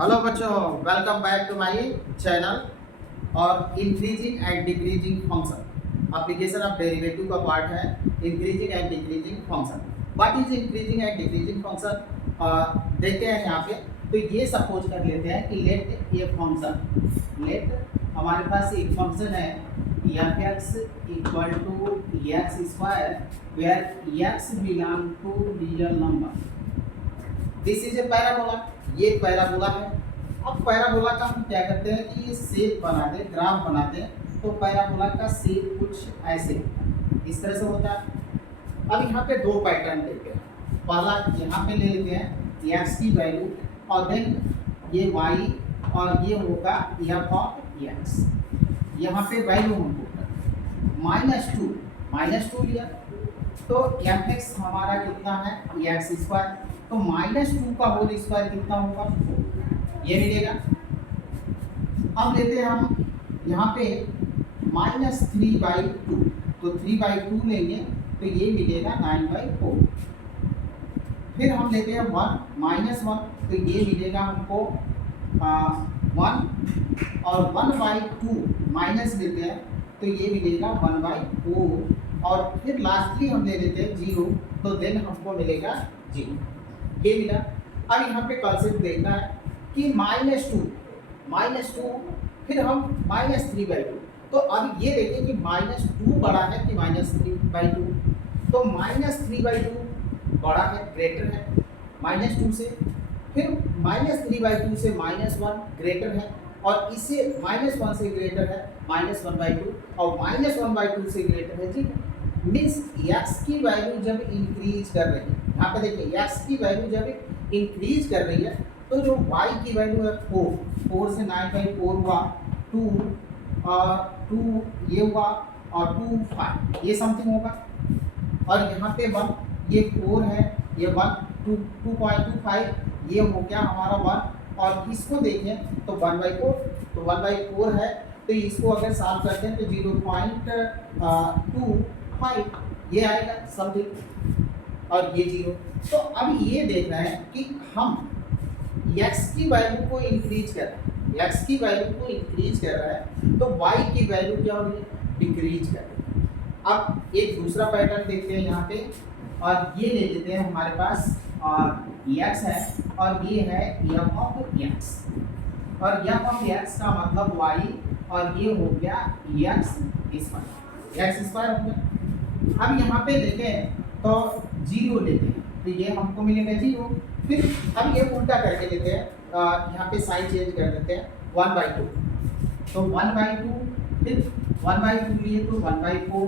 Hello बच्चों, welcome back to my channel. और increasing and decreasing function application of derivative का part है। Increasing and decreasing function, what is increasing and decreasing function देखते हैं यहाँ पे। तो ये सपोज कर लेते हैं कि लेट ये फंक्शन, लेट हमारे पास एक फंक्शन है f x equal to x square where x belong to real number. This is a parabola, ये पैराबोला है। अब पैराबोला का हम क्या करते हैं कि ये शेप बनाते हैं, ग्राफ बनाते हैं। तो पैराबोला का शेप कुछ ऐसे इस तरह से होता है। अब यहाँ पे दो पैटर्न देखते हैं। पहला यहाँ पे ले लेते हैं एक्स की वैल्यू और देन ये वाई और ये होगा एफ ऑफ एक्स। यहाँ पे वैल्यू हमको -2 लिया तो एफ एक्स हमारा कितना है एक्स स्क्वायर, तो -2 का होल स्क्वायर कितना होगा 4, ये मिलेगा। अब लेते हैं हम यहाँ पे -3/2, तो 3/2 लेंगे तो ये मिलेगा 9/4। फिर हम लेते हैं 1 तो ये मिलेगा हमको 1 और 1/2 माइनस लेते हैं तो ये मिलेगा 1/4। और फिर लास्टली हम ले लेते हैं 0 तो देन हमको मिलेगा 0, ये मिला। अब यहाँ पे कॉन्सेप्ट देखना है कि -2 फिर हम -3/2। तो अब ये देखें कि -2 बड़ा है कि -3/2, तो -3/2 बड़ा है, ग्रेटर है -2 से। फिर -3/2 से -1 ग्रेटर है और इससे -1 से ग्रेटर है -1/2 और -1/2 से ग्रेटर है 0। मीन्स एक्स की वैल्यू जब इंक्रीज कर रही है, यहाँ पे देखिए एक्स की वैल्यू जब इंक्रीज कर रही है तो जो वाई की वैल्यू है 4 से 9/4 हुआ, 2 ये हुआ और 2 5 ये समथिंग होगा। और यहाँ पे 1 ये 4 है, ये 1 2.25 ये हो गया हमारा 1। और इसको देखें तो 1/4, तो 1/4 है तो इसको अगर सॉल्व करते हैं तो 0.25 ये आएगा समथिंग और ये 0। तो अब ये देखना है कि हम x की वैल्यू को इंक्रीज कर रहे हैं, x की वैल्यू को इंक्रीज कर रहा है तो y की वैल्यू क्या हो रही है डिक्रीज कर रही है। अब एक दूसरा पैटर्न देखते हैं यहाँ पे, और ये ले लेते हैं हमारे पास x है और ये है f ऑफ x, और f ऑफ x का मतलब y और ये हो गया x स्क्वायर हो गया। अब यहाँ पे देखें तो 0 लेते हैं तो ये हमको मिलेगा 0। फिर अब ये उल्टा करके लेते हैं, यहाँ पे साइन चेंज कर देते हैं 1/2, तो 1/2 फिर 1/2 लिए तो 1/4।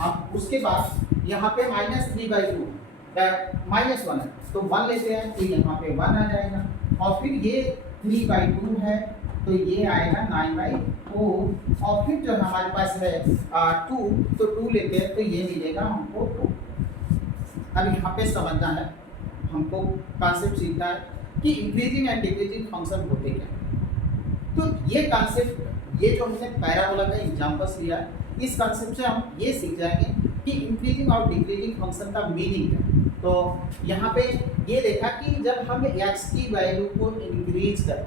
अब उसके बाद यहाँ पे -3/2 -1 है तो 1 लेते हैं तो यहाँ पे 1 आ जाएगा। और फिर ये 3/2 है तो ये आएगा 9/4। और फिर जो हमारे पास है 2 तो 2 लेते हैं तो ये मिलेगा हमको 2। अब यहाँ पे समझना है, हमको कॉन्सेप्ट सीखना है कि इंक्रीजिंग एंड डिक्रीजिंग फंक्शन होते क्या। तो ये कॉन्सेप्ट, ये जो हमने पैराबोला का एग्जांपल्स लिया, इस कॉन्सेप्ट से हम ये सीख जाएंगे कि इंक्रीजिंग और डिक्रीजिंग फंक्शन का मीनिंग है। तो यहाँ पे ये देखा कि जब हम x की वैल्यू को इंक्रीज करें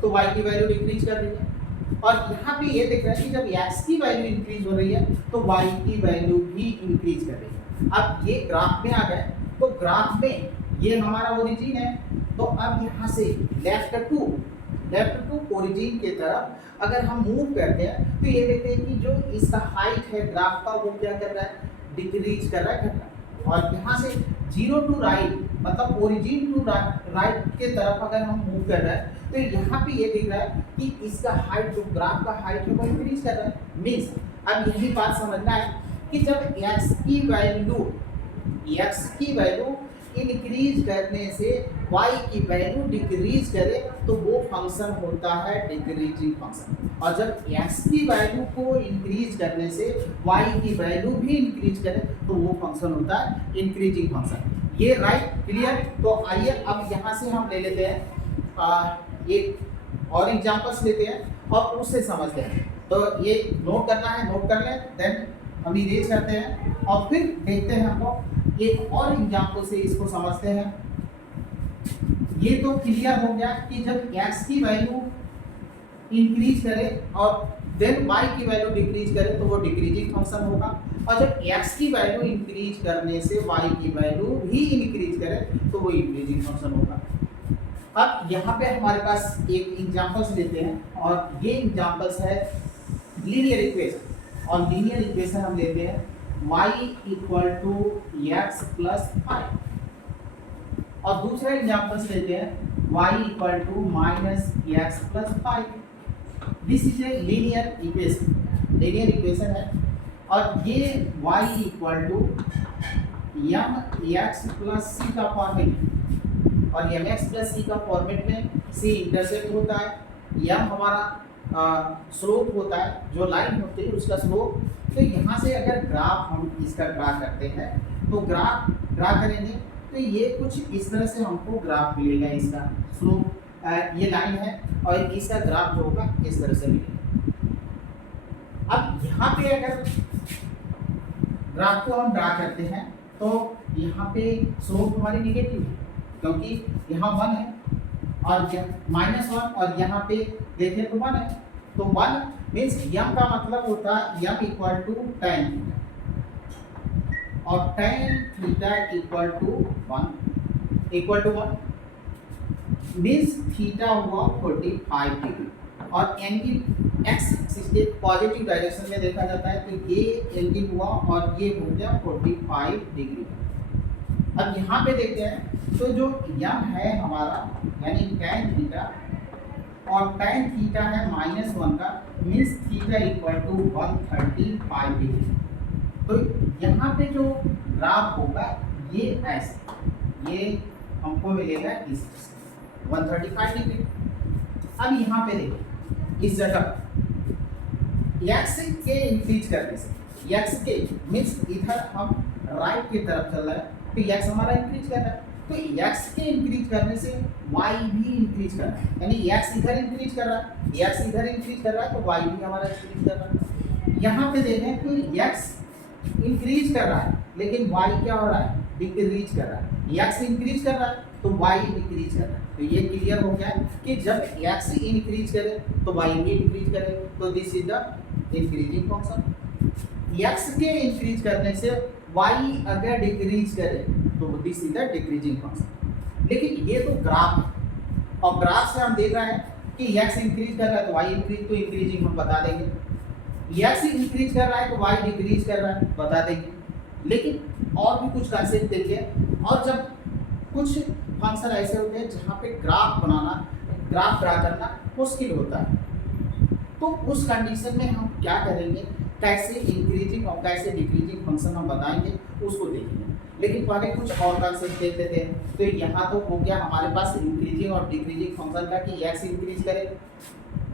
तो y की वैल्यू डिक्रीज कर रही है। और यहाँ पे ये देख रहा है कि जब x की वैल्यू इंक्रीज हो रही है तो y की वैल्यू भी इंक्रीज कर रही है। अब ये ग्राफ में आ गए तो ग्राफ में ये हमारा ओरिजिन है, तो अब यहाँ से लेफ्ट टू ओरिजिन के तरफ अगर हम मूव करते हैं तो ये देखते हैं कि जो इसका हाइट है ग्राफ का वो क्या कर रहा है डिक्रीज कर रहा है, घट रहा है। और यहाँ से 0 टू राइट मतलब ओरिजिन टू राइट के तरफ अगर हम मूव कर रहे हैं तो यहाँ पे ये दिख रहा है कि इसका हाइट, जो ग्राफ का हाइट है वो इंक्रीज कर रहा है। मीन्स अब यही बात समझना है कि जब x की वैल्यू इंक्रीज करने से y की वैल्यू डिक्रीज करे तो वो फंक्शन होता है डिक्रीजिंग फंक्शन। और जब x की वैल्यू को इंक्रीज करने से y की वैल्यू भी इंक्रीज करे तो वो फंक्शन होता है इंक्रीजिंग फंक्शन। ये राइट क्लियर। तो आइए अब यहाँ से हम ले लेते हैं एक और एग्जांपल्स लेते हैं और उससे समझते हैं। तो ये नोट करना है, नोट कर लें, देन हम इरेज करते हैं और फिर देखते हैं हम लोग एक और एग्जांपल से इसको समझते हैं। ये तो क्लियर हो गया कि जब x की वैल्यू इंक्रीज करे और देन y की वैल्यू डिक्रीज करे तो वो डिक्रीजिंग फंक्शन होगा, और जब x की वैल्यू इंक्रीज करने से y की वैल्यू भी इंक्रीज करे तो वो इंक्रीजिंग फंक्शन होगा। अब यहाँ पे हमारे पास एक एग्जांपल्स लेते हैं और ये एग्जांपल्स है लीनियर इक्वेशन, और लीनियर इक्वेशन हम लेते हैं y equal to x plus 5, और दूसरा एग्जांपल्स लेते हैं y equal to minus x plus 5। This is a linear equation, linear equation है, और ये y equal to m x plus c का फॉर्मेट, और एम एक्स प्लस सी का फॉर्मेट में c इंटरसेप्ट होता है, m हमारा स्लोप होता है, जो लाइन होती है उसका स्लोप। तो यहाँ से अगर ग्राफ हम इसका ड्रा करते हैं तो ग्राफ ड्रा करेंगे तो ये कुछ इस तरह से हमको ग्राफ मिलेगा, इसका स्लोप ये लाइन है और इसका ग्राफ जो होगा इस तरह से मिलेगा। अब यहाँ पे अगर ग्राफ को हम ड्रा करते हैं तो यहाँ पे स्लोप हमारी नेगेटिव है क्योंकि यहाँ 1 है और -1, और यहाँ पे देखें तो 1 है, तो 1 मीन्स यम का मतलब होता है m equal to tan theta, और tan theta equal to 1 means theta हुआ 45 डिग्री, और एंगल एक्स एक्सिस के पॉजिटिव डायरेक्शन में देखा जाता है तो ये एंगल हुआ और ये हो गया 45 डिग्री। अब यहाँ पे देखते हैं तो जो यम है हमारा यानी tan थीटा, और tan थीटा है -1 का, means theta equal to 135 degree. तो यहाँ पे जो ग्राफ होगा ये ऐसे, ये हमको मिलेगा इस 135 डिग्री। अब यहाँ पे देखिए इस जगह x के इंक्रीज करने से, x के मीन्स इधर हम राइट की तरफ चल रहा है तो x हमारा इंक्रीज कर रहा है, तो x के इंक्रीज करने से y भी इंक्रीज कर रहा है, यानी x इधर इंक्रीज कर रहा है, x इधर इंक्रीज कर रहा है तो y भी हमारा इंक्रीज कर रहा है। यहाँ पे देखें तो x इंक्रीज कर रहा है लेकिन y क्या हो रहा है, डिक्रीज कर रहा है। x इंक्रीज कर रहा है तो y डिक्रीज कर रहा है, तो ये क्लियर हो गया कि जब x इंक्रीज करे तो y भी इंक्रीज करे, तो this is the increasing function. x के इंक्रीज करने से y अगर डिक्रीज करे तो this is the decreasing function. लेकिन ये तो ग्राफ है, और ग्राफ से हम देख रहे हैं कि x इंक्रीज कर रहा है तो y इंक्रीज, तो इंक्रीजिंग हम बता देंगे, x इंक्रीज कर रहा है तो y डिक्रीज कर रहा है बता देंगे। लेकिन और भी कुछ कंसेप्ट देखिए, और जब कुछ फंक्शन ऐसे होते हैं जहाँ पे ग्राफ बनाना, ग्राफ ड्रा करना मुश्किल होता है, तो उस कंडीशन में हम क्या करेंगे, कैसे इंक्रीजिंग और कैसे डिक्रीजिंग फंक्शन हम बताएंगे उसको देखेंगे। लेकिन पहले कुछ और कंसेप्ट देख लेते हैं। तो यहाँ तो हो गया हमारे पास इंक्रीजिंग और डिक्रीजिंग फंक्शन का कि x इंक्रीज करे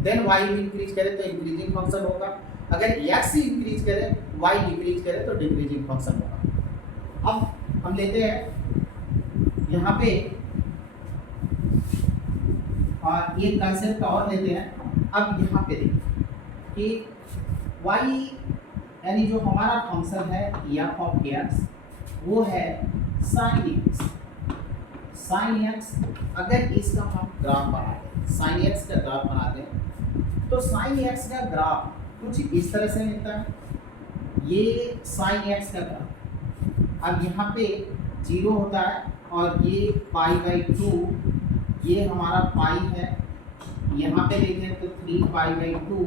देन y इंक्रीज करे तो इंक्रीजिंग फंक्शन होगा, अगर x इंक्रीज करे y डिक्रीज करे तो डिक्रीजिंग फंक्शन होगा। अब हम लेते हैं यहाँ पे एक कंसेप्ट और लेते हैं। अब यहाँ पे देखिए कि y यानी जो हमारा फंक्शन है f ऑफ x वो है sin x। sin x अगर इसका हम ग्राफ बना दें, sin x का ग्राफ बना दें तो sin x का ग्राफ कुछ इस तरह से मिलता है, ये sin x का ग्राफ। अब यहाँ पे 0 होता है और ये π/2, ये हमारा पाई है, यहाँ पे देखें तो 3π/2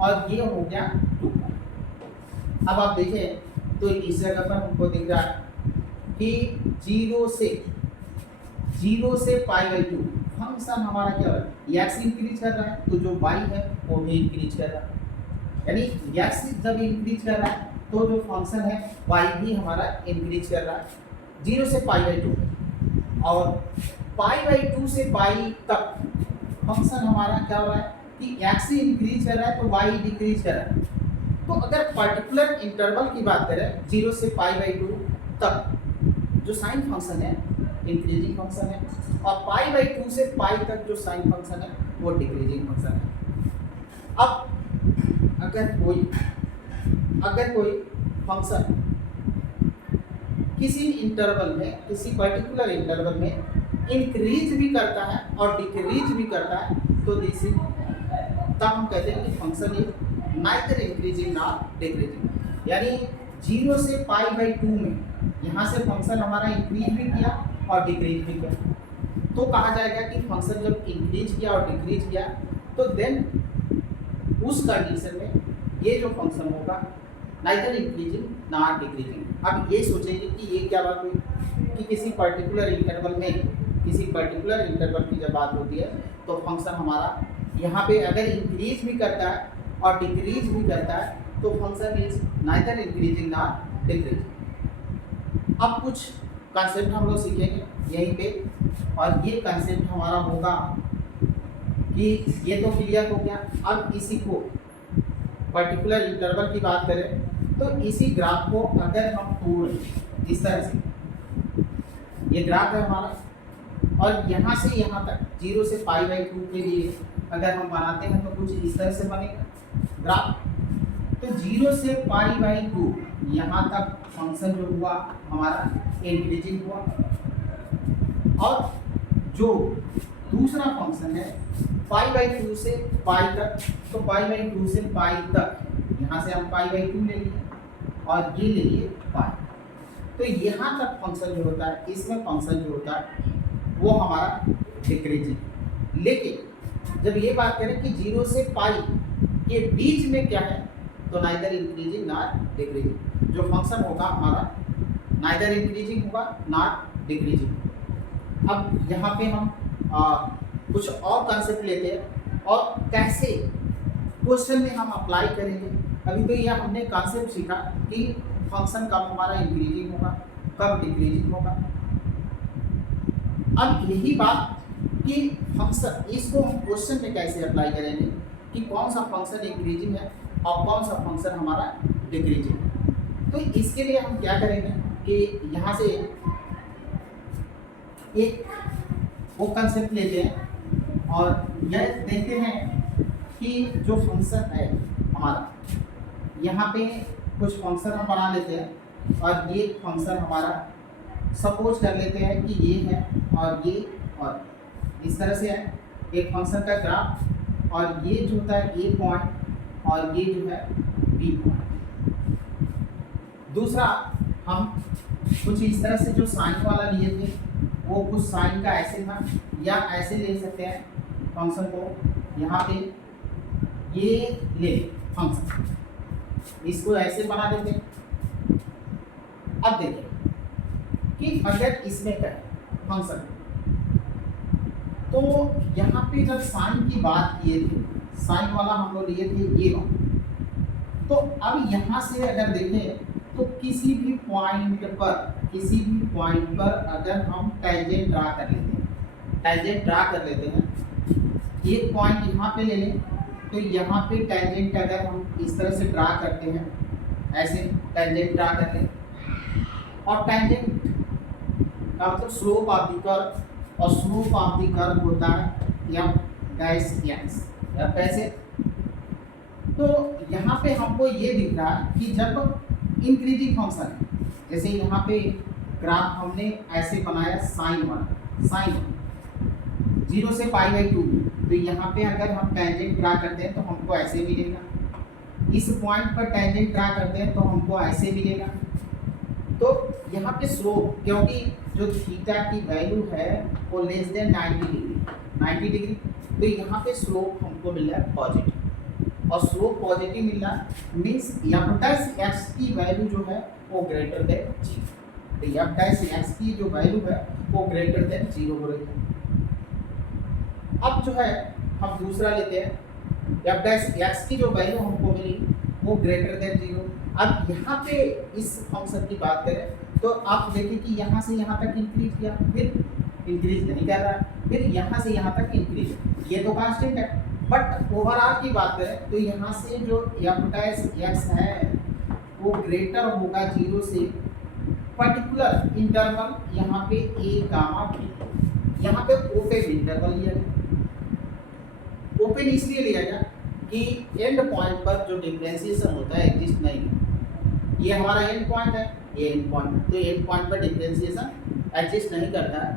और ये हो गया 2। अब आप देखें तो इस जगह पर हमको दिख रहा है कि 0 से π/2 फंक्शन हमारा क्या हो रहा है, x इंक्रीज कर रहा है तो जो y है वो भी इंक्रीज कर रहा है, यानी x जब इंक्रीज कर रहा है तो जो फंक्शन है y भी हमारा इंक्रीज कर रहा है 0 से π/2, और π/2 से पाई तक फंक्शन हमारा क्या हो रहा है कि x इंक्रीज कर रहा है तो y डिक्रीज कर रहा है। तो अगर पर्टिकुलर इंटरवल की बात करें 0 से π/2 तक जो साइन फंक्शन है इंक्रीजिंग फंक्शन है, और π/2 से पाई तक जो साइन फंक्शन है वो डिक्रीजिंग फंक्शन है। अब अगर कोई फंक्शन किसी इंटरवल में, किसी पर्टिकुलर इंटरवल में इंक्रीज भी करता है और डिक्रीज भी करता है, तो दिस इज, तब हम कहते हैं कि function is neither increasing not decreasing. यानी 0 से पाई बाई 2 में यहाँ से फंक्शन हमारा इंक्रीज भी किया और डिक्रीज भी किया, तो कहा जाएगा कि फंक्शन जब इंक्रीज किया और डिक्रीज किया तो देन उस कंडीशन में ये जो फंक्शन होगा नाइदर इंक्रीजिंग नॉट डिक्रीजिंग। अब ये सोचेंगे कि ये क्या बात हुई कि किसी पर्टिकुलर इंटरवल की जब बात होती है तो फंक्शन हमारा यहाँ पे अगर इंक्रीज भी करता है और डिक्रीज भी करता है तो function is neither increasing not decreasing. अब कुछ कंसेप्ट हम लोग सीखेंगे यहीं पे, और ये कंसेप्ट हमारा होगा कि ये तो क्लियर हो गया। अब इसी को पर्टिकुलर इंटरवल की बात करें तो इसी ग्राफ को अगर हम तोड़ इस तरह से, ये ग्राफ है हमारा, और यहाँ से यहाँ तक 0 से पाई बाई 2 के लिए अगर हम बनाते हैं तो कुछ इस तरह से बनेगा ग्राफ। तो 0 से पाई बाई 2 यहाँ तक फंक्शन जो हुआ हमारा इंक्रीजिंग हुआ, और जो दूसरा फंक्शन है पाई बाई 2 से पाई तक, तो पाई बाई 2 से पाई तक यहाँ से हम पाई बाई 2 ले लिए और ये ले लिए पाई, तो यहाँ तक फंक्शन जो होता है, इसमें फंक्शन जो होता है वो हमारा डिक्रीजिंग। लेकिन जब ये बात करें कि 0 से पाई के बीच में क्या है, तो नाइदर इंक्रीजिंग नॉट डिक्रीजिंग, जो फंक्शन होगा हमारा नाइदर इंक्रीजिंग होगा नॉट डिक्रीजिंग। अब यहाँ पे हम कुछ और कंसेप्ट लेते हैं और कैसे क्वेश्चन में हम अप्लाई करेंगे। अभी तो यह हमने कंसेप्ट सीखा कि फंक्शन कब हमारा इंक्रीजिंग होगा, कब डिक्रीजिंग होगा। अब यही बात कि फंक्शन, इसको हम क्वेश्चन में कैसे अप्लाई करेंगे कि कौन सा फंक्शन इंक्रीजिंग है और कौन सा फंक्शन हमारा डिक्रीजिंग है। तो इसके लिए हम क्या करेंगे कि यहाँ से एक वो कंसेप्ट लेते हैं और यह देखते हैं कि जो फंक्शन है हमारा, यहाँ पे कुछ फंक्शन हम बना लेते हैं और ये फंक्शन हमारा सपोज कर लेते हैं कि ये है और ये, और इस तरह से है एक फंक्शन का ग्राफ, और ये जो होता है ए पॉइंट और ये जो है बी पॉइंट। दूसरा हम कुछ इस तरह से जो साइन वाला लिए थे वो कुछ साइन का ऐसे था, या ऐसे ले सकते हैं फंक्शन को, यहाँ पे ये ले फंक्शन, इसको ऐसे बना देते हैं। अब देखिए कि अगर इसमें करें फंक्शन, तो यहाँ पे जब साइन की बात किए थे, साइन वाला हम लोग लिए थे ये वाला, तो अब यहाँ से अगर देखें तो किसी भी पॉइंट पर अगर हम टेंजेंट ड्रा कर लेते हैं, एक पॉइंट यहाँ पे ले लें, तो यहाँ पे टेंजेंट अगर हम इस तरह से ड्रा करते हैं, ऐसे टेंजेंट ड्रा कर लें, और टेंजेंट का मतलब स्लोप ऑफ द कर्व, और स्लोप ऑफ द कर्व होता है एफ डैश एक्स, एफ ऐसे। तो यहाँ पे हमको ये दिख रहा है कि जब इंक्रीजिंग फंक्शन है, जैसे यहाँ पे ग्राफ हमने ऐसे बनाया साइन 0 से पाई बाई 2, तो यहाँ पे अगर हम टेंजेंट ड्रा करते हैं तो हमको ऐसे मिलेगा, इस पॉइंट पर टेंजेंट ड्रा करते हैं तो हमको ऐसे मिलेगा। तो यहाँ पे स्लोप, क्योंकि जो थीटा की वैल्यू है वो लेस देन 90 डिग्री, तो यहाँ पे स्लोप हमको मिल रहा है पॉजिटिव, और स्लोप पॉजिटिव मिल रहा मीन्स एफ डैश एक्स की वैल्यू जो है वो ग्रेटर देन 0, तो एफ डैश एक्स की जो वैल्यू है वो ग्रेटर देन 0 हो रही है। अब जो है हम दूसरा लेते हैं, एफ डैश एक्स की जो वैल्यू हमको मिली वो ग्रेटर देन 0। अब यहाँ पे इस फंक्शन की बात करें तो आप देखिए कि यहाँ से यहाँ तक इंक्रीज किया, फिर इंक्रीज नहीं कर रहा, फिर यहाँ से यहाँ तक इंक्रीज, ये तो कांस्टेंट है। बट ओवरऑल की बात करें तो यहाँ से जो एफ डैश एक्स है वो ग्रेटर होगा 0 से पर्टिकुलर इंटरवल, यहाँ पे ए गामा बी, यहाँ पे ओपन इंटरवल लिया गया। ओपन इसलिए लिया गया कि एंड पॉइंट पर जो डिफरेंशिएशन होता है एग्जिस्ट नहीं है, ये हमारा एंड पॉइंट है, ये एंड पॉइंट, तो एंड पॉइंट पर डिफरेंशिएशन एग्जिस्ट नहीं करता है।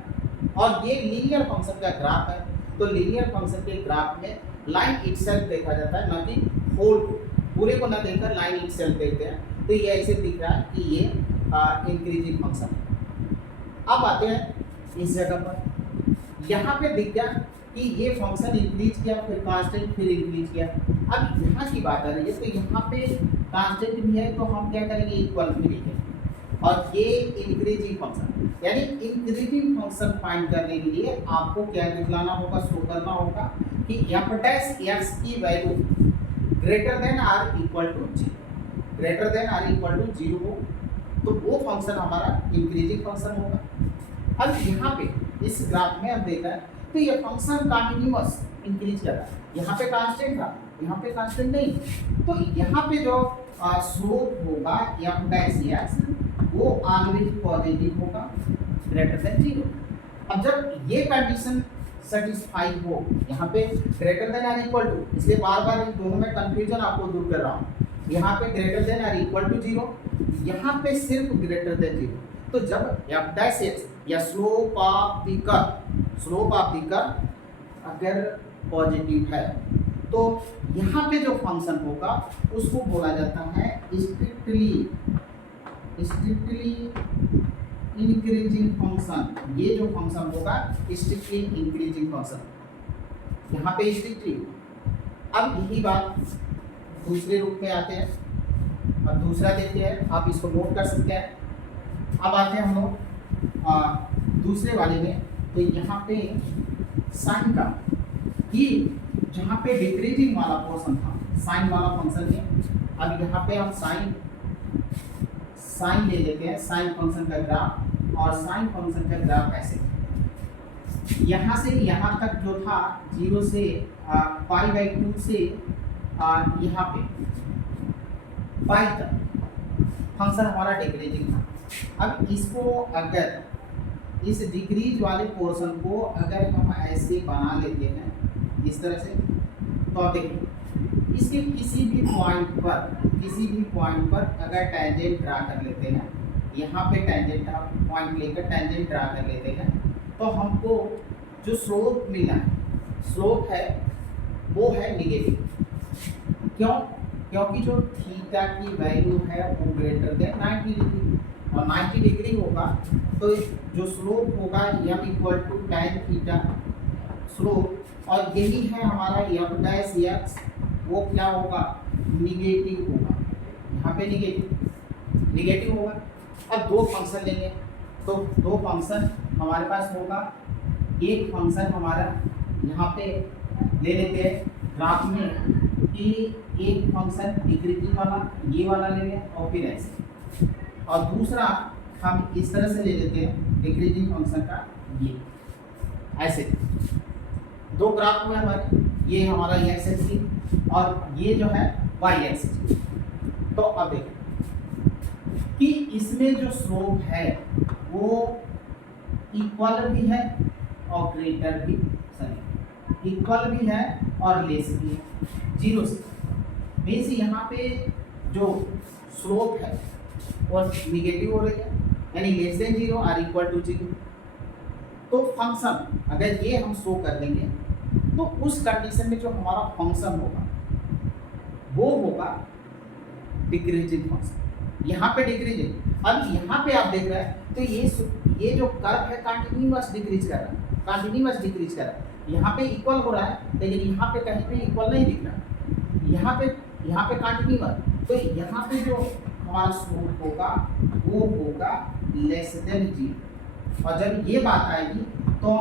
और ये लीनियर फंक्शन का ग्राफ है, तो लीनियर फंक्शन के ग्राफ में लाइन इटसेल्फ देखा जाता है, ना कि होल पूरे को ना देखकर लाइन इटसेल्फ देखते हैं। तो ये ऐसे दिख रहा है कि ये इंक्रीजिंग फंक्शन है। अब आते हैं इस जगह पर, यहाँ पे दिख गया कि ये फंक्शन इंक्रीज किया, फिर कांस्टेंट, फिर इंक्रीज किया। अब यहाँ की बात आ रही है, तो यहाँ पे कांस्टेंट भी है, तो हम क्या करेंगे, इक्वल भी लिखेंगे। और ये इंक्रीजिंग फंक्शन, यानी इंक्रीजिंग फंक्शन फाइंड करने के लिए आपको क्या दिखलाना होगा, शो करना होगा कि एफ डैश एक्स की value greater than or equal to 0, greater than or equal to 0 हो, तो वो फंक्शन हमारा इंक्रीजिंग फंक्शन होगा। अब यहाँ पे इस ग्राफ में अब देखा है, तो ये फंक्शन कंटिन्यूअस इंक्रीज कर रहा है। यहाँ पे कांस्टेंट था, यहाँ पे कांस्टेंट नहीं, तो यहाँ पे जो स्लोप होगा एफ डैश एक्स वो ऑलवेज पॉजिटिव होगा, ग्रेटर देन 0। अब जब ये कंडीशन सेटिस्फाई हो, यहाँ पे greater than or equal to, इसलिए बार बार इन दोनों में कंफ्यूजन आपको दूर कर रहा हूँ। यहाँ पे greater than or equal to 0, यहाँ पे सिर्फ ग्रेटर देन 0। तो जब एफ डैश एक्स या स्लोप ऑफ द कर्व अगर पॉजिटिव है, तो यहाँ पे जो फंक्शन होगा उसको बोला जाता है स्ट्रिक्टली इंक्रीजिंग फंक्शन। ये जो फंक्शन होगा स्ट्रिक्टली इंक्रीजिंग फंक्शन, यहाँ पे स्ट्रिक्टली। अब यही बात दूसरे रूप में आते हैं, अब दूसरा देखते हैं, आप इसको नोट कर सकते हैं। अब आते हैं हम लोग दूसरे वाले में, तो यहाँ पे साइन का कि जहाँ पे डिक्रीजिंग वाला पोर्शन था साइन वाला फंक्शन है, अब यहाँ पे हम साइन ले लेते हैं, साइन फंक्शन का ग्राफ, और साइन फंक्शन का ग्राफ ऐसे यहाँ से यहाँ तक जो था 0 से π/2 से यहाँ पे पाई तक फंक्शन हमारा डिक्रीजिंग था। अब इसको अगर इस डिक्रीज वाले पोर्शन को अगर हम ऐसे बना लेते हैं इस तरह से, तो आप देखिए इसके किसी भी पॉइंट पर अगर टेंजेंट ड्रा कर लेते हैं, यहाँ पे टेंजेंट पॉइंट लेकर टेंजेंट ड्रा कर लेते हैं, तो हमको जो स्लोप मिला है, स्लोप है वो है निगेटिव। क्यों? क्योंकि जो थीटा की वैल्यू है वो ग्रेटर देन 90 डिग्री, और 90 डिग्री होगा तो जो स्लोप होगा m equal to tan theta slope, और यही है हमारा एफ डैश एक्स, वो क्या होगा, निगेटिव होगा। यहाँ पे निगेटिव होगा। अब दो फंक्शन लेंगे, तो दो फंक्शन हमारे पास होगा। एक फंक्शन हमारा यहाँ पे ले लेते हैं ग्राफ में कि एक फंक्शन डिक्रीजिंग वाला ये वाला ले लें, और फिर ऐसे, और दूसरा हम इस तरह से ले लेते हैं डिक्रीजिंग फंक्शन का ये ऐसे। दो ग्राफ हुए हमारे, ये हमारा एक्स एक्सिस और ये जो है वाई एक्सिस। तो अब देखिए कि इसमें जो स्लोप है वो इक्वल भी है और ग्रेटर भी, सॉरी इक्वल भी है और लेस भी है 0 से। मीन्स यहाँ पे जो स्लोप है वो निगेटिव हो रही है, यानी less than 0 or equal to 0। तो फंक्शन अगर ये हम शो कर देंगे, तो उस कंडीशन में जो हमारा फंक्शन होगा वो होगा डिक्रीजिंग फंक्शन। यहाँ पे डिक्रीजिंग, अब यहाँ पे आप देख रहे हैं तो ये जो कर्व है कंटिन्यूअस डिक्रीज कर रहा है, कंटिन्यूअस डिक्रीज कर रहा है। यहाँ पे इक्वल हो रहा है, लेकिन यहाँ पे कहीं पे इक्वल नहीं दिख रहा। यहाँ पे कंटिन्यूअस, तो यहाँ पे जो हमारा स्लोप होगा वो होगा लेस देन 0। और जब ये बात आएगी तो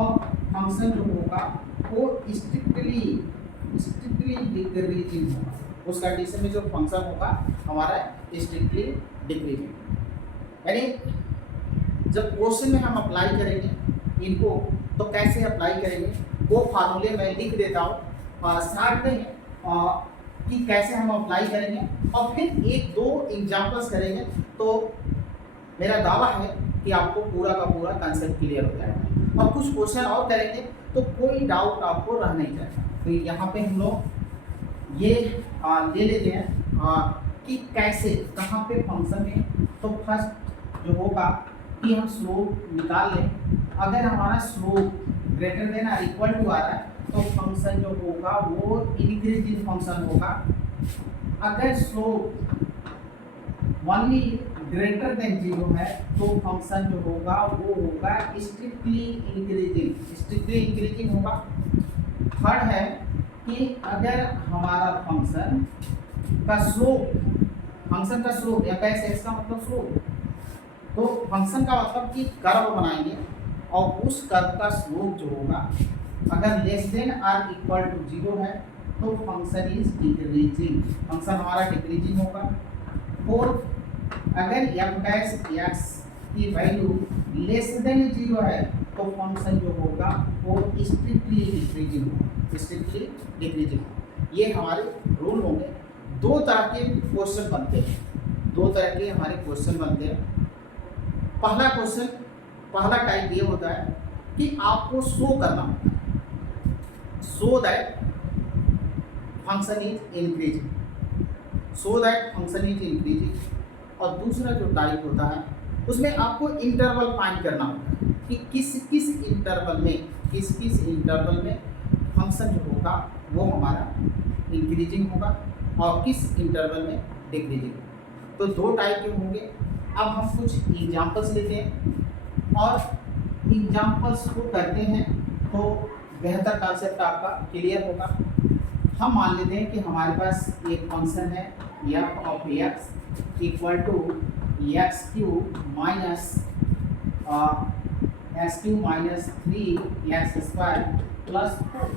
फंक्शन जो होगा वो स्ट्रिक्टली डिक्रीजिंग होगा। उस कंडीशन में जो फंक्शन होगा हमारा स्ट्रिक्टली डिक्रीजिंग। यानी जब क्वेश्चन में हम अप्लाई करेंगे इनको, तो कैसे अप्लाई करेंगे वो फार्मूले मैं लिख देता हूँ स्टार्ट में कि कैसे हम अप्लाई करेंगे, और फिर एक दो एग्जाम्पल्स करेंगे। तो मेरा दावा है कि आपको पूरा का पूरा कंसेप्ट क्लियर हो जाएगा, और कुछ क्वेश्चन और करेंगे तो कोई डाउट आपको रह नहीं जाएगा। तो यहाँ पे हम लोग ये ले लेते हैं कि कैसे कहाँ पे फंक्शन है। तो फर्स्ट जो होगा कि हम स्लोप निकाल लें अगर हमारा स्लोप ग्रेटर देन और इक्वल टू आ रहा है तो फंक्शन जो होगा वो इंक्रीजिंग फंक्शन होगा। अगर स्लोप ओनली ग्रेटर देन 0 है तो फंक्शन जो होगा वो होगा स्ट्रिक्टली इंक्रीजिंग होगा। थर्ड है कि अगर हमारा फंक्शन का स्लोप f(x) का मतलब स्लोप, तो फंक्शन का मतलब कि कर्व बनाएंगे और उस कर्व का स्लोप जो होगा अगर लेस देन और इक्वल टू 0 है तो फंक्शन इज डिक्रीजिंग, फंक्शन हमारा डिक्रीजिंग होगा। फोर्थ, अगर f(x) की वैल्यू लेस देन 0 है तो फंक्शन जो होगा वो स्ट्रिक्टली डिक्रीजिंग। ये हमारे रूल होंगे। दो तरह के क्वेश्चन बनते हैं, दो तरह के हमारे क्वेश्चन बनते हैं। पहला टाइप ये होता है कि आपको शो करना होता है, show that function is increasing. और दूसरा जो टाइप होता है उसमें आपको इंटरवल फाइंड करना होता है कि किस इंटरवल में फंक्शन जो होगा वो हमारा इंक्रीजिंग होगा और किस इंटरवल में डिक्रीजिंग। तो दो टाइप के होंगे। अब हम कुछ एग्जांपल्स लेते हैं और एग्जांपल्स को करते हैं तो बेहतर कॉन्सेप्ट आपका क्लियर होगा। हम मान लेते हैं कि हमारे पास एक फंक्शन है f(x) equal to x³ minus 3x² plus 4।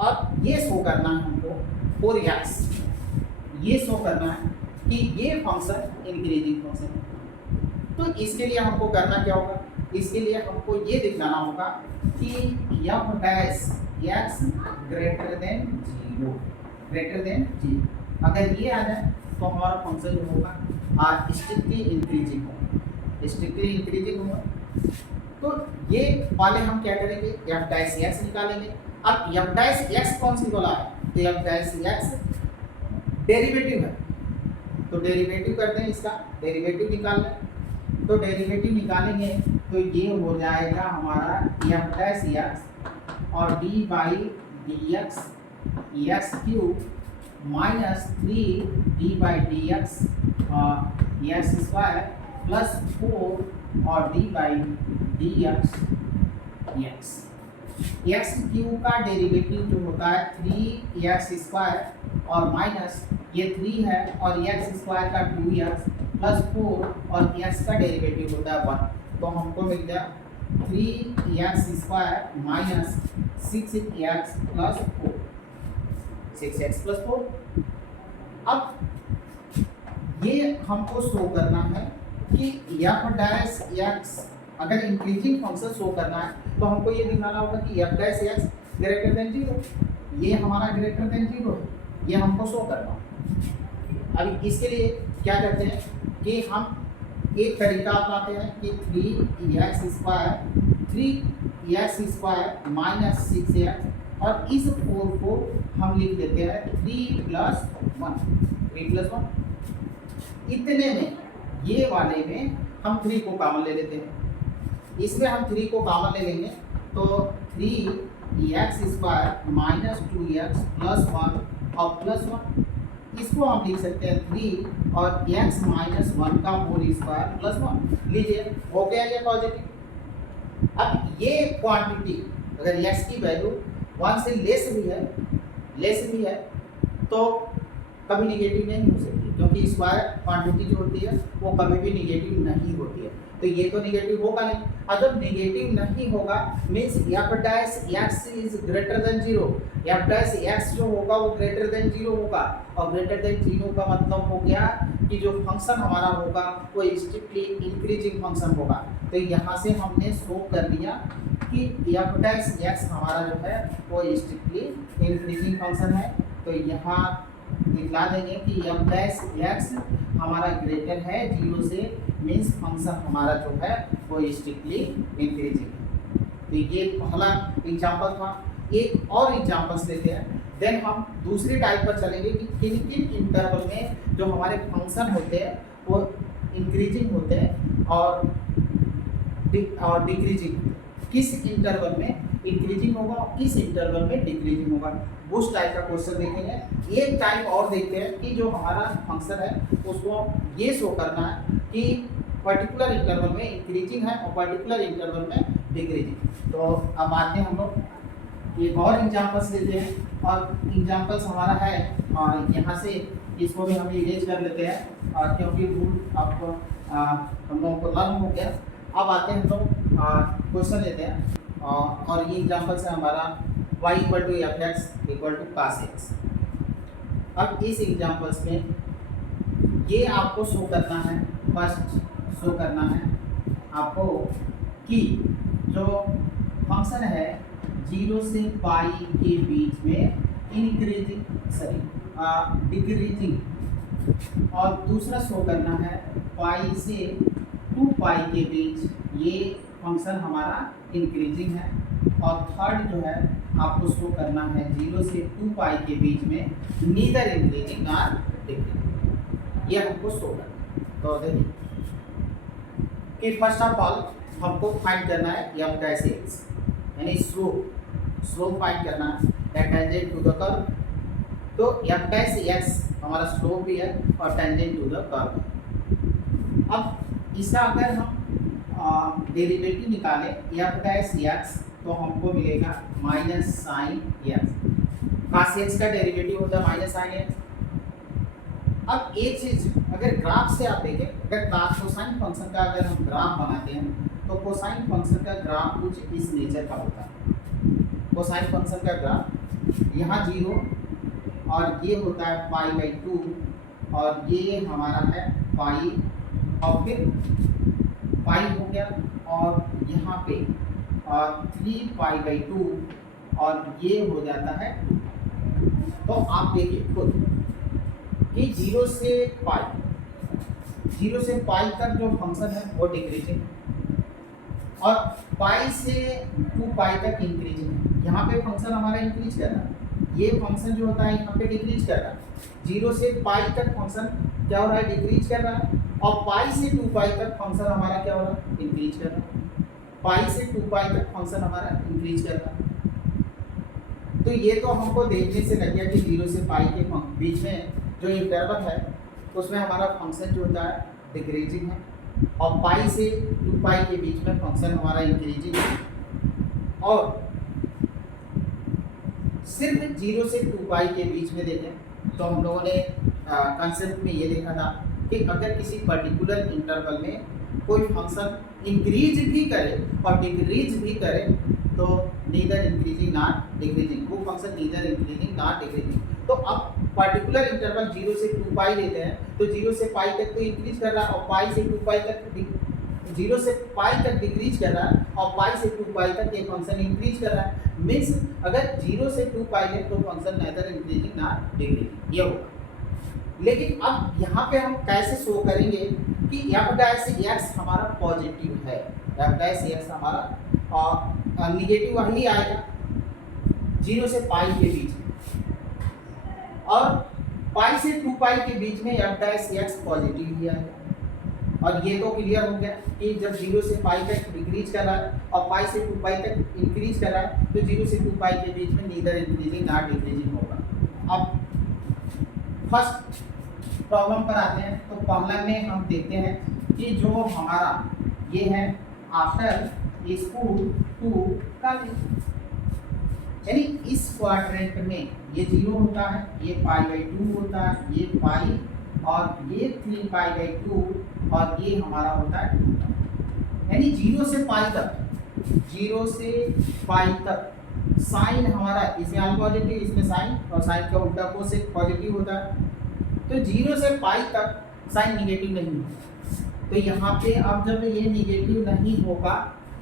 अब ये शो करना है हमको 4x, ये शो करना है कि ये फंक्शन इंक्रीजिंग फंक्शन है। तो इसके लिए हमको करना क्या होगा, इसके लिए हमको ये दिखाना होगा कि f(x) ग्रेटर देन 0। अगर ये आ जाए तो हमारा फंक्शन जो होगा स्ट्रिक्टली इंक्रीजिंग होगा। तो ये वाले हम क्या करेंगे, f(x) निकालेंगे। अब f(x) कौन सी बोला है, तो f(x) डेरिवेटिव है, तो डेरिवेटिव करते हैं, इसका डेरिवेटिव निकालना है। तो डेरिवेटिव निकालेंगे तो ये हो जाएगा हमारा f(x) और d/dx x³ minus 3d/dx x² plus 4 और d/dx x। x³ का डेरिवेटिव जो होता है 3x² और माइनस ये 3 है और x² का 2x प्लस 4 और x का डेरिवेटिव होता है 1। तो हमको मिल गया 3x² minus 6x plus 4, 6x plus 4। अब ये हमको शो करना है कि f(x) अगर इंक्रीजिंग फंक्शन शो करना है तो हमको ये दिखाना होगा कि f(x) ग्रेटर देन 0, ये हमारा ग्रेटर देन 0 है, ये हमको शो करना होगा। अभी इसके लिए क्या करते हैं कि हम एक तरीका अपनाते हैं कि 3x² माइनस 6x और इस 4 को हम लिख लेते हैं 3 + 1। इतने में ये वाले में हम 3 को कॉमन ले लेते हैं, इसमें हम 3 को कॉमन ले लेंगे तो 3x² माइनस 2x प्लस 1 और प्लस 1, इसको हम लिख सकते हैं 3 और x माइनस 1 का होल स्क्वायर प्लस 1। लीजिए हो गया ये पॉजिटिव। अब ये क्वांटिटी अगर x की वैल्यू 1 से लेस भी है तो कभी निगेटिव नहीं हो सकती, क्योंकि स्क्वायर क्वांटिटी जो होती है वो कभी भी निगेटिव नहीं होती है। तो ये तो निगेटिव होगा नहीं। अगर निगेटिव नहीं होगा means f(x) is greater than 0, f(x) जो होगा वो ग्रेटर देन 0 होगा और ग्रेटर देन 0 का मतलब हो गया कि जो फंक्शन हमारा होगा वो स्ट्रिक्टली इंक्रीजिंग फंक्शन होगा। तो यहाँ से हमने शो कर दिया कि f(x) हमारा जो है वो स्ट्रिक्टली इंक्रीजिंग फंक्शन है। तो यहाँ दिखला देंगे कि f(x) हमारा ग्रेटर है 0 से, मीन्स फंक्शन हमारा जो है वो स्ट्रिक्टली इंक्रीजिंग है। तो ये पहला एग्जांपल था। एक और एग्जांपल्स लेते हैं, देन हम दूसरी टाइप पर चलेंगे कि किन किन इंटरवल में जो हमारे फंक्शन होते हैं वो इंक्रीजिंग होते हैं और और डिक्रीजिंग, किस इंटरवल में इंक्रीजिंग होगा और किस इंटरवल में डिक्रीजिंग होगा, उस टाइप का क्वेश्चन देखेंगे। एक टाइप और देखते हैं कि जो हमारा फंक्शन है उसको ये शो करना है कि पर्टिकुलर इंटरवल में इंक्रीजिंग है और पर्टिकुलर इंटरवल में डिक्रीजिंग। तो अब आते हैं हम लोग एक और एग्जांपल्स लेते हैं, और एग्जांपल्स हमारा है और यहाँ से इसको भी हम इरेज कर लेते हैं क्योंकि रूल आपको हम लोगों को लर्न हो गया। अब आते हैं हम लोग क्वेश्चन लेते हैं और ये एग्जांपल है हमारा y equal to f x equal to cos x. अब इस एग्जांपल्स में ये आपको शो करना है, फर्स्ट शो करना है आपको कि जो फंक्शन है 0 से पाई के बीच में डिक्रीजिंग, और दूसरा शो करना है पाई से 2 पाई के बीच ये फंक्शन हमारा इंक्रीजिंग है, और थर्ड जो है आपको शो करना है 0 से 2 पाई के बीच में नीदर इंक्रीजिंग नॉर डिक्रीजिंग, ये हमको शो करना है। तो देखिए कि फर्स्ट ऑफ ऑल हमको फाइंड करना है एफ डैश एक्स, यानी स्लोप फाइंड करना है टेंजेंट टू द कर्व। तो एफ डैश एक्स हमारा स्लोप भी है और टेंजेंट टू द कर्व। अब इसका अगर हम डेरिवेटिव निकालें एफ डैश एक्स तो हमको मिलेगा माइनस साइन एक्स। कास एक्स का डेरिवेटिव होता है माइनस साइन एक्स। अब एक चीज अगर ग्राफ से आप देखें, अगर कोसाइन फंक्शन का अगर हम ग्राफ बनाते हैं तो कोसाइन फंक्शन का ग्राफ कुछ इस नेचर का होता है। कोसाइन फंक्शन का ग्राफ यहाँ 0 और ये होता है पाई बाई 2 और ये हमारा है पाई, और फिर पाई हो गया और यहाँ पे और 3 पाई बाई 2 और ये हो जाता है 2। तो आप देखिए खुद कि 0 से पाई तक जो फंक्शन है वो डिक्रीजिंग, और पाई से 2 पाई तक इंक्रीजिंग है। यहाँ पे फंक्शन हमारा इंक्रीज कर रहा है, ये फंक्शन जो होता है यहाँ पे डिक्रीज कर रहा है। 0 से पाई तक फंक्शन क्या हो रहा है, डिक्रीज कर रहा है, और पाई से 2 पाई तक फंक्शन हमारा क्या हो रहा है, इंक्रीज कर रहा है। पाई से 2 पाई तक फंक्शन हमारा इंक्रीज कर रहा है। तो ये तो हमको देखने से लग गया कि 0 से पाई के बीच में जो इंटरवल है उसमें हमारा फंक्शन जो होता है डिक्रीजिंग है, और पाई से 2 पाई के बीच में फंक्शन हमारा इंक्रीजिंग है। और सिर्फ 0 से 2 पाई के बीच में देखें तो हम लोगों ने कंसेप्ट में ये देखा था कि अगर किसी पर्टिकुलर इंटरवल में कोई फंक्शन इंक्रीज भी करे और डिक्रीज भी करे तो नीदर इंक्रीजिंग नॉट डिक्रीजिंग, वो function neither increasing not decreasing. तो अब पर्टिकुलर इंटरवल 0 से 2 पाई लेते हैं तो 0 से पाई तक तो इंक्रीज कर रहा है और पाई से 2 पाई तक 0 से पाई तक डिक्रीज कर रहा है और पाई से 2 पाई तक ये फंक्शन इंक्रीज कर रहा है। मीन्स अगर 0 से 2 पाई ले तो function neither increasing not decreasing ये होगा। लेकिन अब यहाँ पे हम कैसे शो करेंगे कि एफ डैश एक्स हमारा पॉजिटिव है, एफ डैश एक्स हमारा निगेटिव वही आएगा 0 से पाई के बीच में, और पाई से 2 पाई के बीच में एफ डैश एक्स पॉजिटिव ही आएगा। और ये तो क्लियर हो गया कि जब 0 से पाई तक डिक्रीज कर रहा है और पाई से 2 पाई तक इंक्रीज कर रहा है तो 0 से 2 पाई के बीच में नीदर इंक्रीजिंग नॉट डिक्रीजिंग होगा। अब फर्स्ट प्रॉब्लम पर आते हैं। तो पहला में हम देखते हैं कि जो हमारा ये है आफ्टर स्कूल टू कॉलेज, यानी इस क्वाड्रेंट में ये 0 होता है, ये पाई बाई 2 होता है, ये पाई और ये 3 पाई बाई 2 और ये हमारा होता है 2, यानी 0 से पाई तक साइन हमारा इसमें ऑल पॉजिटिव, इसमें साइन, और साइन का उल्टा कोस एक पॉजिटिव होता है। तो 0 से पाई तक साइन निगेटिव नहीं होगा। तो यहाँ पे अब जब ये निगेटिव नहीं होगा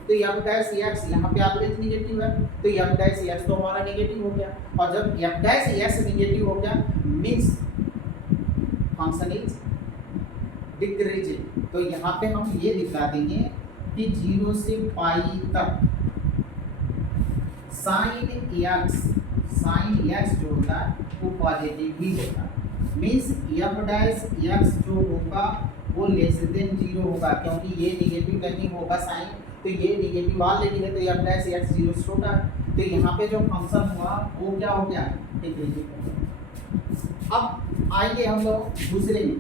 तो एफ डैश एक्स यहाँ पे एवरेज निगेटिव है तो एफ डैश एक्स तो हमारा निगेटिव हो गया, और जब एफ डैश एक्स निगेटिव हो गया मीन्स फंक्शन इज डिक्रीजिंग। तो यहाँ पे हम ये दिखा देंगे कि 0 से पाई तक साइन एक्स जो होता है वो पॉजिटिव ही होता है। मीन्स एफ डैश एक्स जो होगा वो लेस देन 0 होगा, क्योंकि ये निगेटिव नहीं होगा साइन तो ये निगेटिव ऑलरेडी है, तो ये अपना से एक्स 0 से छोटा है, तो यहाँ पे जो फंक्शन हुआ वो क्या हो गया, डिक्रीजिंग हो गया। अब आएंगे हम लोग दूसरे में,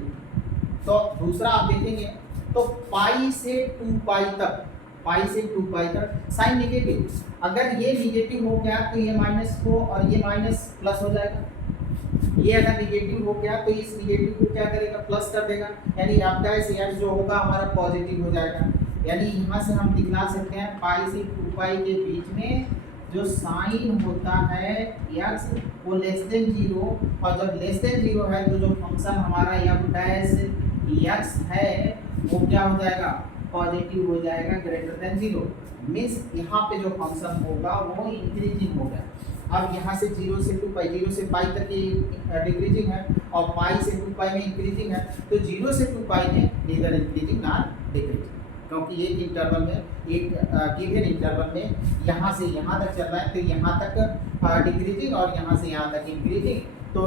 तो दूसरा आप देखेंगे तो पाई से 2 पाई तक, पाई से 2 पाई तक साइन निगेटिव, अगर ये निगेटिव हो गया तो ये माइनस को और ये माइनस प्लस हो जाएगा, ये अगर निगेटिव हो गया तो इस निगेटिव को क्या करेगा, प्लस कर देगा, यानी आपका इस एक्स जो होगा हमारा पॉजिटिव हो जाएगा। यानी यहाँ से हम दिखला सकते हैं पाई से 2 पाई के बीच में जो साइन होता है एक्स वो लेस देन 0, और जब लेस देन 0 है तो जो फंक्शन हमारा एफ डैश एक्स है वो क्या हो जाएगा, पॉजिटिव हो जाएगा, ग्रेटर देन 0, मीन्स यहाँ पे जो फंक्शन होगा वो इंक्रीजिंग हो गया। अब यहाँ से 0 से 2 पाई, 0 से पाई तक ये डिक्रीजिंग है और पाई से 2 पाई में इंक्रीजिंग है, तो 0 से 2 पाई में नीदर इंक्रीजिंग नॉट डिक्रीजिंग, क्योंकि एक इंटरवल में, एक गिवन इंटरवल में यहाँ से यहाँ तक चल रहा है, तो यहाँ तक डिक्रीजिंग और यहाँ से यहाँ तक इंक्रीजिंग, तो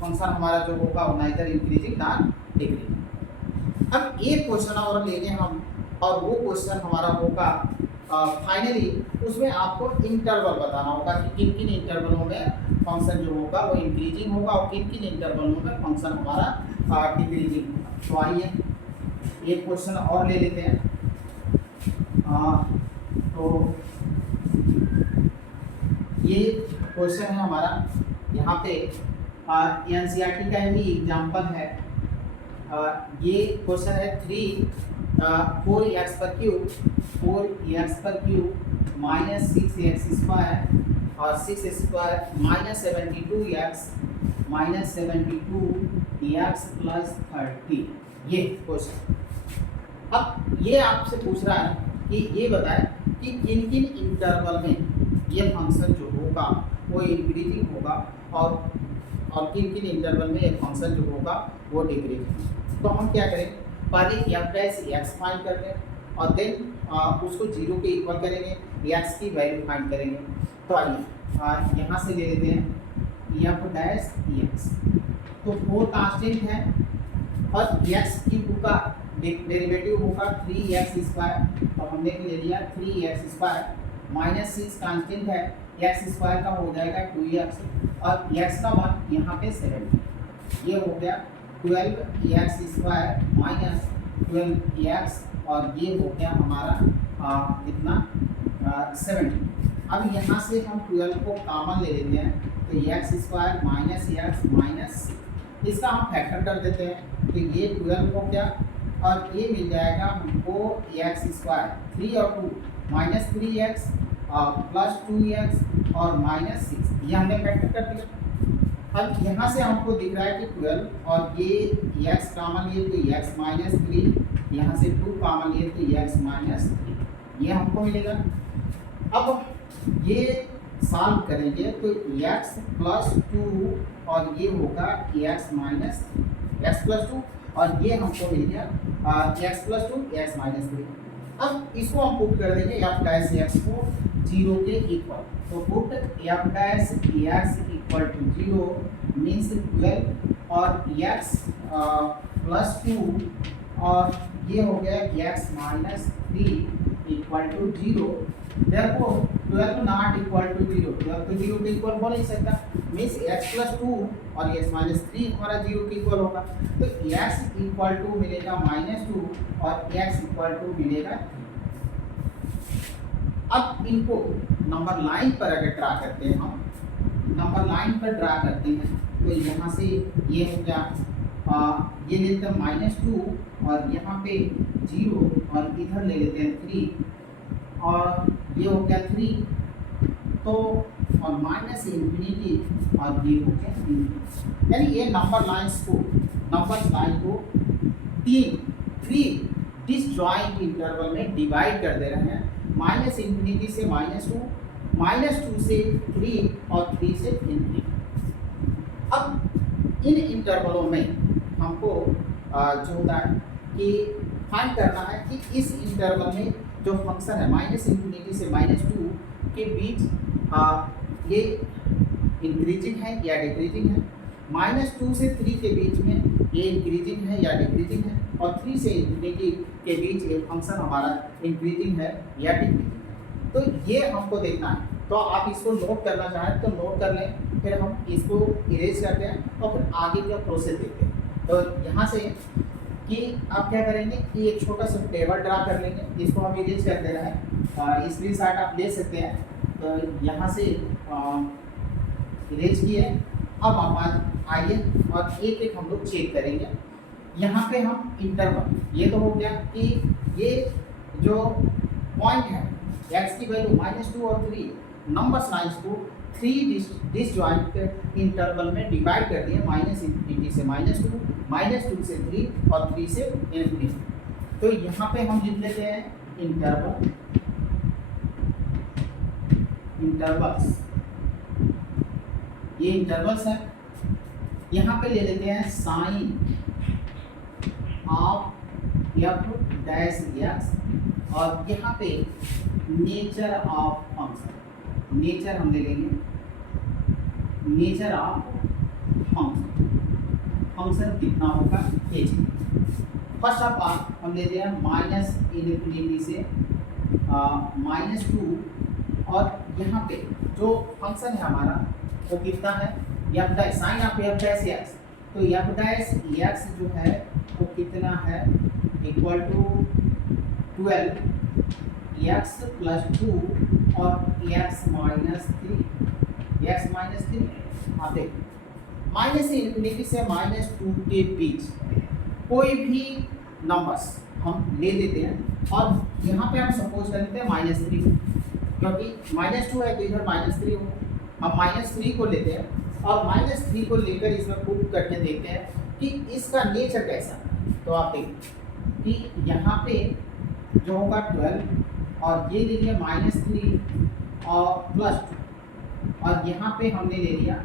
फंक्शन हमारा जो होगा वो नाइदर इंक्रीजिंग नॉट डिक्रीजिंग। अब एक क्वेश्चन और लेंगे हम, और वो क्वेश्चन हमारा होगा फाइनली, उसमें आपको इंटरवल बताना होगा कि किन किन इंटरवलों में फंक्शन जो होगा वो इंक्रीजिंग होगा और किन किन इंटरवलों में फंक्शन हमारा डिक्रीजिंग होगा। तो आइए एक क्वेश्चन और ले लेते हैं। तो ये क्वेश्चन है हमारा, यहाँ पे एनसीईआरटी का ही एग्जाम्पल है। ये क्वेश्चन है 4x पर क्यूब माइनस 6x स्क्वायर और 6 स्क्वायर माइनस 72x प्लस 30, ये क्वेश्चन। अब ये आपसे पूछ रहा है कि ये बताए कि किन किन इंटरवल में ये फंक्शन जो होगा वो इंक्रीजिंग होगा और किन किन इंटरवल में ये फंक्शन जो होगा वो डिक्रीजिंग। तो हम क्या करें, पहले एफ डैश एक्स फाइंड करते हैं और देन उसको 0 के इक्वल करेंगे, एक्स की वैल्यू फाइंड करेंगे। तो आइए यहाँ से ले लेते हैं एफ डैश एक्स, तो 4 कांस्टेंट है और एक्स क्यूब का डेरिवेटिव होगा 3x स्क्वायर, तो हमने ले लिया 3x स्क्वायर माइनस 6 कांस्टेंट है, एक्स स्क्वायर का हो जाएगा 2x और x का मान यहाँ पे 7, ये हो गया 12x स्क्वायर माइनस 12x और ये हो गया हमारा कितना 70। अब यहाँ से हम 12 को कॉमन ले लेते हैं, तो x square minus x minus, इसका हम फैक्टर कर देते हैं, तो ये 12 हो गया और ये मिल जाएगा हमको एक्स स्क्वायर 3 और 2 माइनस 3x प्लस 2x और माइनस 6, ये हमने फैक्टर कर दिया। अब यहाँ से हमको दिख रहा है कि 12 और ये x कॉमन लिए तो x माइनस 3, यहाँ से 2 कॉमन लिए तो x माइनस 3, ये हमको मिलेगा। अब ये सॉल्व करेंगे तो x प्लस 2 और ये होगा x माइनस x प्लस 2 और ये हमको मिल गया x प्लस 2 x माइनस 3। अब इसको हम पुट कर देंगे एफ डैश एक्स को 0 के इक्वल, तो put f dash x equal to 0 means 12 और x प्लस 2 और ये हो गया x minus 3 equal to 0। therefore 12 not equal to 0, 12 तो 0 के इक्वल हो नहीं सकता, मीन्स x प्लस 2 और x माइनस 3 हमारा 0 के इक्वल होगा, तो x इक्वल टू मिलेगा माइनस 2 और x इक्वल टू मिलेगा 3। अब इनको नंबर लाइन पर अगर ड्रा करते हैं, हम नंबर लाइन पर ड्रा करते हैं, तो यहाँ से ये हो गया ये ले लेते हैं माइनस 2 और यहाँ पे 0 और इधर ले लेते हैं 3 और ये हो गया 3, तो और माइनस इंफिनिटी और ये हो गया इंफिनिटी, यानी ये नंबर लाइन को 3 डिसजॉइंट इंटरवल में डिवाइड कर दे रहे हैं, माइनस इंफिनिटी से माइनस 2 से 3 और 3 से इंफिनिटी। अब इन इंटरवलों में हमको जो होता है कि फाइंड करना है कि इस इंटरवल में जो फंक्शन है माइनस इंफिनिटी से माइनस 2 के बीच ये इंक्रीजिंग है या डिक्रीजिंग है, माइनस 2 से 3 के बीच में ये इंक्रीजिंग है या डिक्रीजिंग है, और 3 से इन्फिनिटी के बीच ये फंक्शन हमारा इंक्रीजिंग है या डिक्रीजिंग है। तो ये हमको देखना है। तो आप इसको नोट करना चाहें तो नोट कर लें, फिर हम इसको इरेज करते हैं और फिर आगे का प्रोसेस देखते हैं। तो यहाँ से कि आप क्या करेंगे कि एक छोटा सा टेबल ड्रा कर लेंगे, इसको हम इरेज कर दे रहे हैं। स्क्रीनशॉट आप ले सकते हैं। तो यहाँ से इरेज किए। अब आप आइए और एक एक हम लोग चेक करेंगे। यहाँ पे हम इंटरवल, ये तो हो गया कि ये जो पॉइंट है x की वैल्यू -2 और 3 नंबर्स लाइंस को 3 डिसजॉइंट इंटरवल में डिवाइड कर दिए, -∞ से -2, -2 से 3 और 3 से ∞। तो यहाँ पे हम लिख लेते हैं इंटरवल्स, ये इंटरवल्स है। यहाँ पे ले लेते हैं साइन ऑफ f' और यहाँ पे नेचर ऑफ फंक्शन, नेचर हम ले लेंगे, नेचर ऑफ फंक्शन कितना होगा h। फर्स्ट ऑफ ऑल हम लेते हैं -∞ से -2 और यहाँ पे जो फंक्शन है हमारा वो कितना है f' साइन ऑफ f'(x). तो f' जो है वो कितना है इक्वल टू 12x + 2 और x - 3। आप देखिए -∞ से -2 के बीच कोई भी नंबर्स हम ले लेते हैं और यहाँ पे हम सपोज कर लेते हैं -3, क्योंकि -2 है तो इधर -3 हो। हम -3 को लेते हैं और -3 को लेकर इसमें पुट करके देखते हैं कि इसका नेचर कैसा है। तो आप देखिए कि यहाँ पे जो होगा 12 और ये ले लिया -3 और +2 और यहाँ पे हमने ले लिया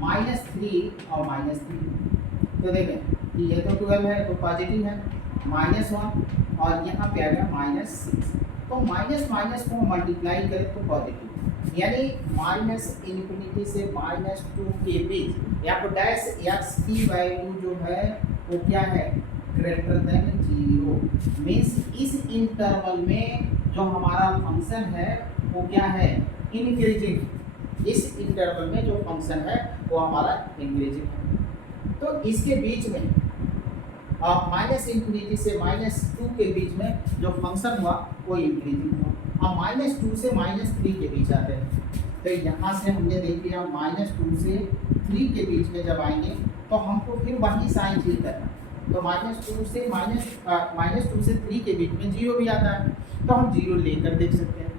-3 और -3। तो देखें कि ये तो 12 है तो पॉजिटिव है, -1 और यहाँ पे आ गया -6। तो माइनस को मल्टीप्लाई करें तो पॉजिटिव, यानी -∞ से -2 के बीच f' की वैल्यू जो है वो क्या है ग्रेटर देन 0। मीन्स इस इंटरवल में जो हमारा फंक्शन है वो क्या है इंक्रीजिंग। इस इंटरवल में जो फंक्शन है वो हमारा इंक्रीजिंग है। तो इसके बीच में -∞ से -2 के बीच में जो फंक्शन हुआ वो इंक्रीजिंग हुआ। अब -2 से -3 के बीच आते हैं। तो यहाँ से हमने देख लिया -2 से 3 के बीच में जब आएंगे तो हमको फिर वही साइन चेंज करना। तो -2 से 3 के बीच में 0 भी आता है तो हम 0 लेकर देख सकते हैं।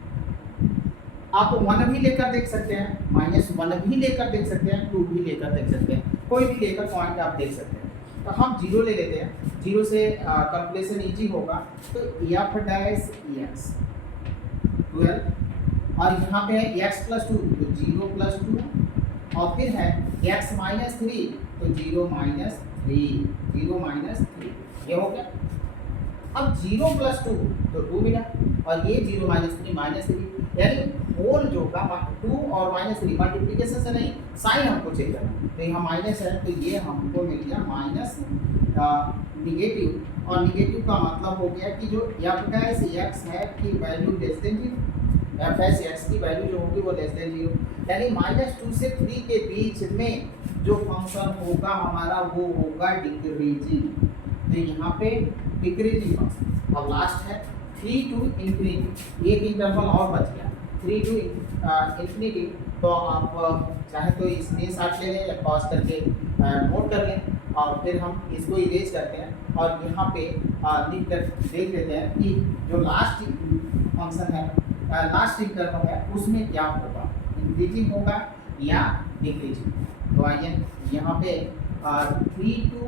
आप 1 भी लेकर देख सकते हैं, -1 भी लेकर देख सकते हैं, 2 भी लेकर देख सकते हैं, कोई भी लेकर पॉइंट आप देख सकते हैं। तो हम 0 ले लेते हैं, 0 से कैलकुलेशन इजी होगा। तो f' 12 और यहाँ पे है x + 2 तो 0 + 2 और फिर है x - 3 तो 0 - 3 ये हो गया। अब 0 + 2 तो 2 मिला और ये 0 - 3 -3, यानी होल जो होगा 2 और -3 मल्टीप्लिकेशन से नहीं साइन हमको चेक करना। तो यहाँ माइनस है तो ये हमको मिल गया माइनस निगेटिव, और निगेटिव का मतलब हो गया कि जो f' है की वैल्यू लेस देन 0, f' की वैल्यू जो होगी वो लेस देन 0, यानी -2 से 3 के बीच में जो फंक्शन होगा हमारा वो होगा डिक्रीजिंग। तो यहाँ पे डिक्रीजिंग फंक्शन। और लास्ट है 3 to ∞, एक इंटरवल और बच गया 3 to ∞। तो आप चाहे तो इसमें साथ ले लें या पॉज करके नोट कर लें और फिर हम इसको इरेज करते हैं और यहाँ पे लिख कर देख लेते हैं कि जो लास्ट फंक्शन है लास्ट इंटरवल है उसमें क्या होगा, इंक्रीजिंग होगा या डिक्रीजिंग। तो आइए यहाँ पे 3 to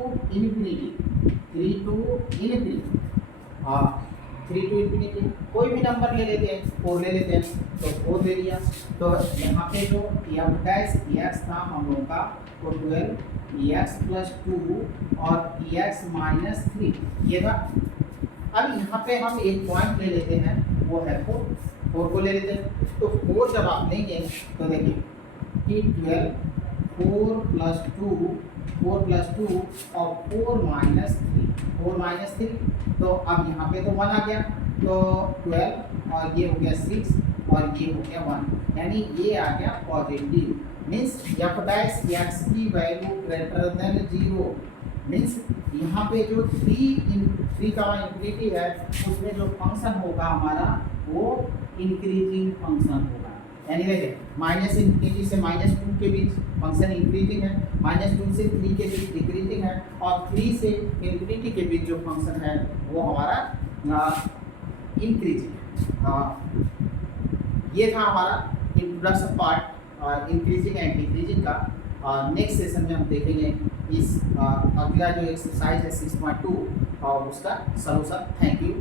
∞, कोई भी नंबर ले लेते हैं, 4 ले लेते हैं तो 4 ले लिया। तो यहाँ पे जो f' था हम लोगों का वो 12x + 2 और x - 3 ये था। अब यहाँ पे हम एक पॉइंट ले लेते हैं वो है 4 को ले लेते हैं। तो 4 जब आप लेंगे तो देखिए कि 12 4 + 2 4 प्लस 2 और 4 माइनस 3, 4 माइनस 3, तो अब यहाँ पे तो 1 आ गया, तो 12 और ये हो गया 6 और ये हो गया 1, यानी ये आ गया positive. Means F dash x की वैल्यू ग्रेटर देन 0, मीन्स यहाँ पे जो 3 का इंफिनिटी है उसमें जो फंक्शन होगा हमारा वो इंक्रीजिंग फंक्शन होगा। यानी देखिए माइनस इंफिनिटी से माइनस 2 के बीच फंक्शन इंक्रीजिंग है, माइनस 2 से 3 के बीच डिक्रीजिंग है, और 3 से इंफिनिटी के बीच जो फंक्शन है वो हमारा इंक्रीजिंग है। ये था हमारा introduction part increasing and decreasing का। नेक्स्ट सेशन में हम देखेंगे इस अगला जो एक्सरसाइज है 6.2 और उसका सलूशन। Thank you.